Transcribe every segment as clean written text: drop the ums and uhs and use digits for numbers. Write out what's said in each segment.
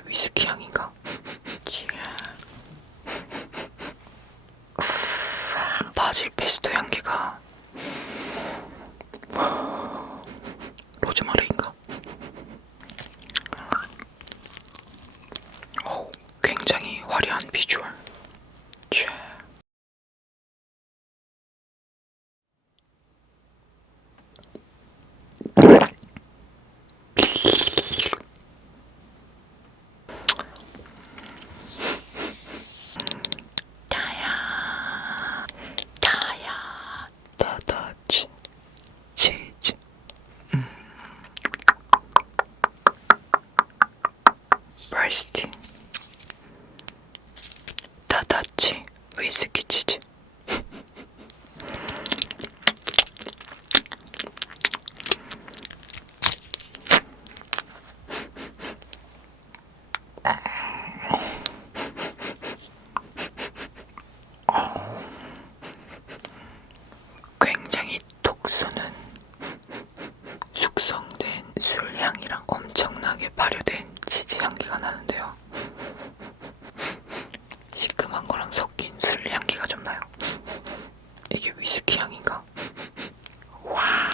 이게 위스키 향인가? 바질 페스토 향기가 로즈마리인가? 굉장히 화려한 비주얼. 더더치 치즈. 버스트 더더치 위스키 치즈. 굉장히 톡 쏘는 숙성된 술향이랑 엄청나게 발효된 치즈 향기가 나는데요. 시큼한 거랑 섞인 술 향기가 좀 나요. 이게 위스키 향인가? 와.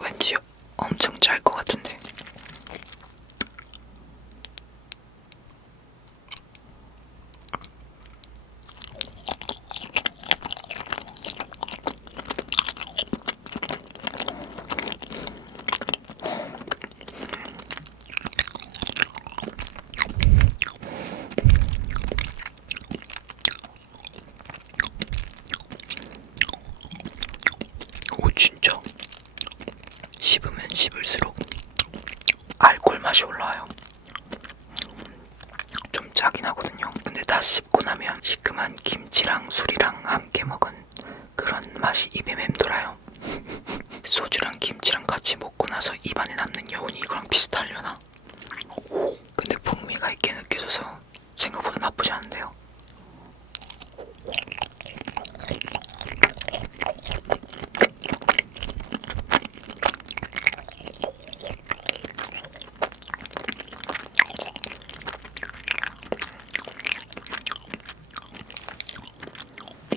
왠지 엄청 짤 것 같은데. 오, 진짜 씹으면 씹을수록 알코올 맛이 올라와요. 좀 짜긴 하거든요. 근데 다 씹고 나면 시큼한 김치랑 술이랑 함께 먹은 그런 맛이 입에 맴돌아요. 소주랑 김치랑 같이 먹고 나서 입안에 남는 여운이 이거랑 비슷하려나? 근데 풍미가 있게 느껴져서 생각보다 나쁘지 않은데요.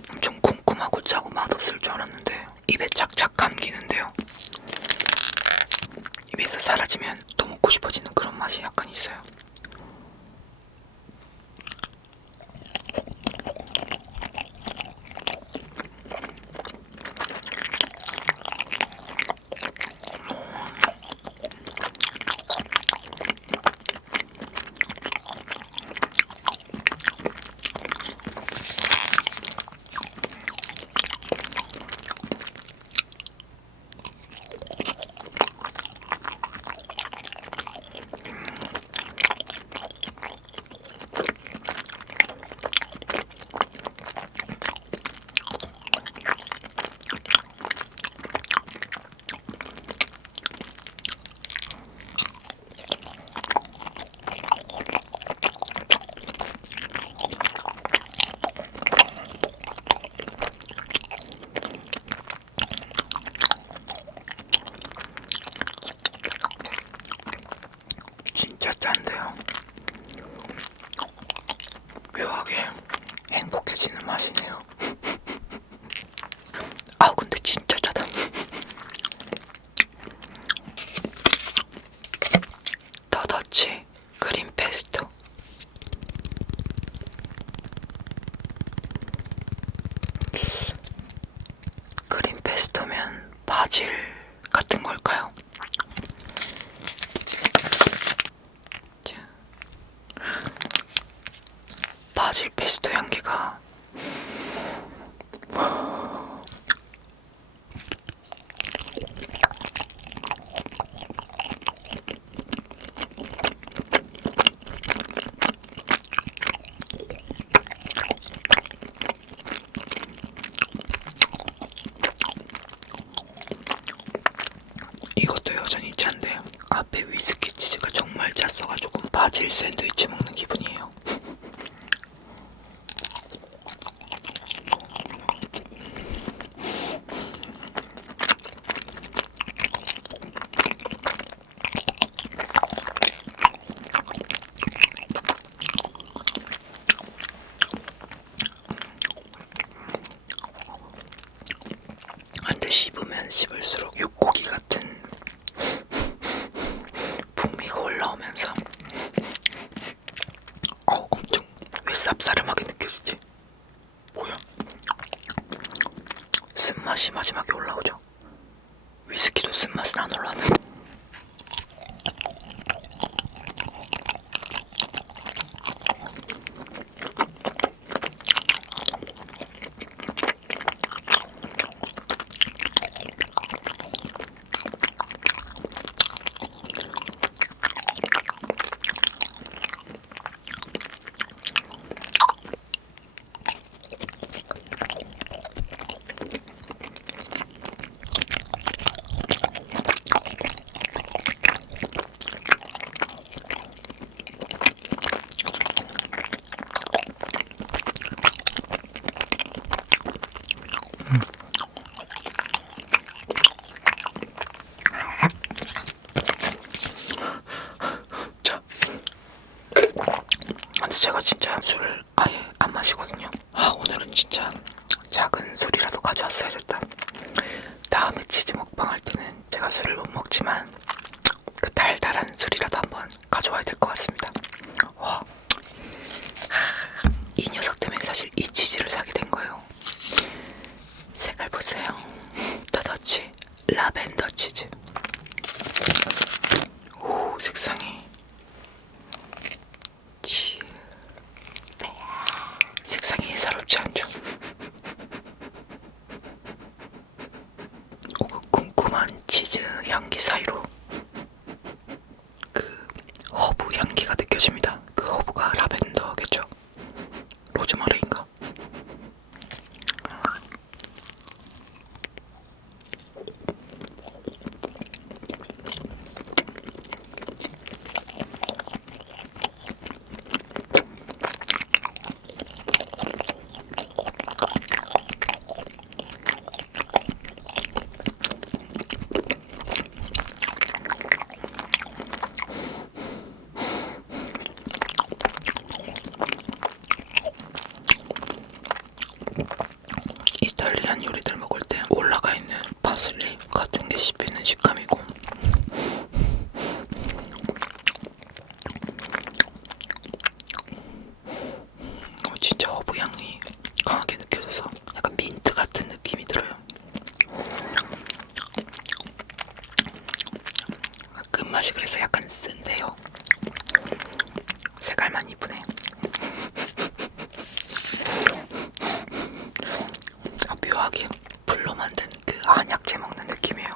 엄청 쿰쿰하고 짜고 맛없을 줄 알았는데 입에 착착 감기는데요. 입에서 사라지면 또 먹고 싶어지는 그런 맛이 약간 있어요. 진짜 짠데요. 묘하게 행복해지는 맛이네요. 아우, 근데 진짜 짜다. 더더치 그린 페스토. 그린 페스토면 바질 같은 걸까요? 바질 페스토 향기가 이것도 여전히 짠데 앞에 위스키 치즈가 짰어가지고 바질 샌드위치 먹는 기분이에요. 근데 씹으면 씹을수록 육고기 같은 풍미가 올라오면서 엄청 왜 쌉싸름하게 느껴지지? 뭐야? 쓴맛이 마지막에 올라오죠. 위스키도 쓴맛은 안 올라왔는데. 근데 제가 진짜 술을 아예 안 마시거든요. 오늘은 진짜 작은 술이라도 가져왔어야 됐다. 다음에 치즈 먹방 할 때는 제가 술을 못 먹지만 그 달달한 술이라도 한번 가져와야 될 것 같습니다. 와, 이 녀석 때문에 사실 이 치즈를 사게 된 거예요. 색깔 보세요. 더더치 라벤더 치즈. 오, 색상이 색상이 예사롭지 않죠? 그 궁금한 치즈 향기 사이로 그 허브 향기가 느껴집니다. 그 허브가 라벤더겠죠? 로즈마리인가? 이탈리안 요리들 먹을 때 올라가 있는 파슬리 같은 게 씹히는 식감이고, 진짜 허브 향이 강하게 느껴져서 약간 민트 같은 느낌이 들어요. 끝맛이 그래서 약간 쓴데요. 색깔만 이쁘네. 묘하게 불로 만든 그 한약재 먹는 느낌이에요.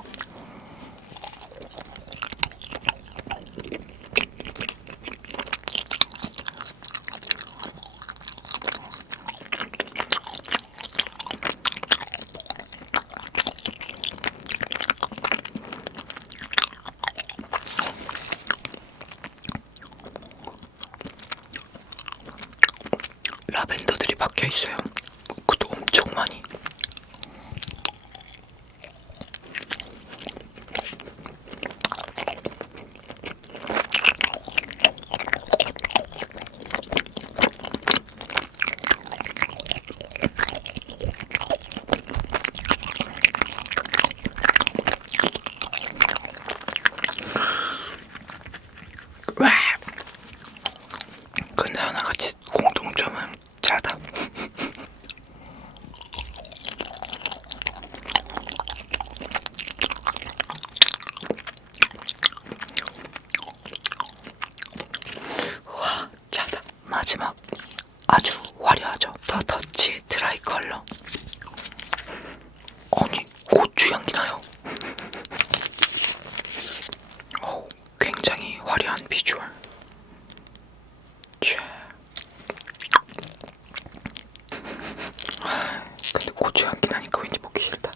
라벤더들이 박혀 있어요. 그것도 엄청 많이. 와! 근데 하나같이 공통점은 짜다. 와, 짜다. 마지막 아주 화려하죠. 더더치 드라이 컬러. 아니, 고추 향기 나요. 굉장히 화려한 비주얼. 근데 고추 향기 나니까 왠지 먹기 싫다.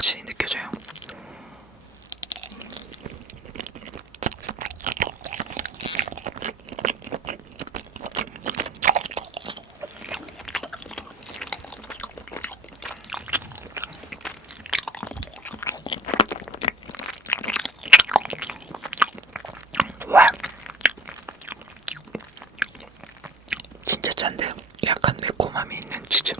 맛이 느껴져요. 와, 진짜 짠데요. 약간 매콤함이 있는 치즈.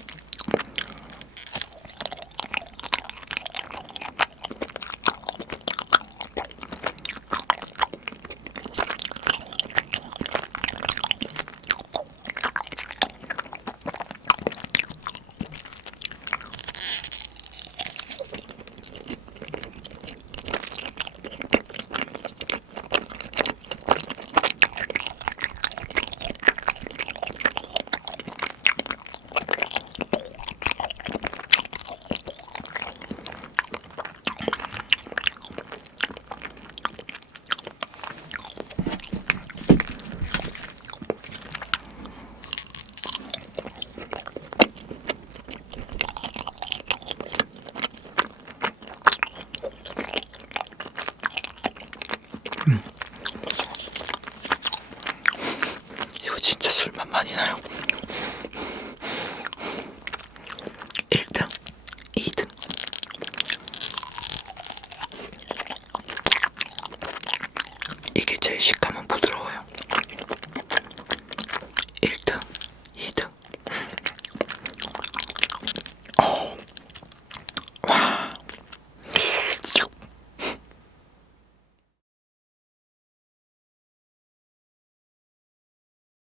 이거 진짜 술맛 많이 나요.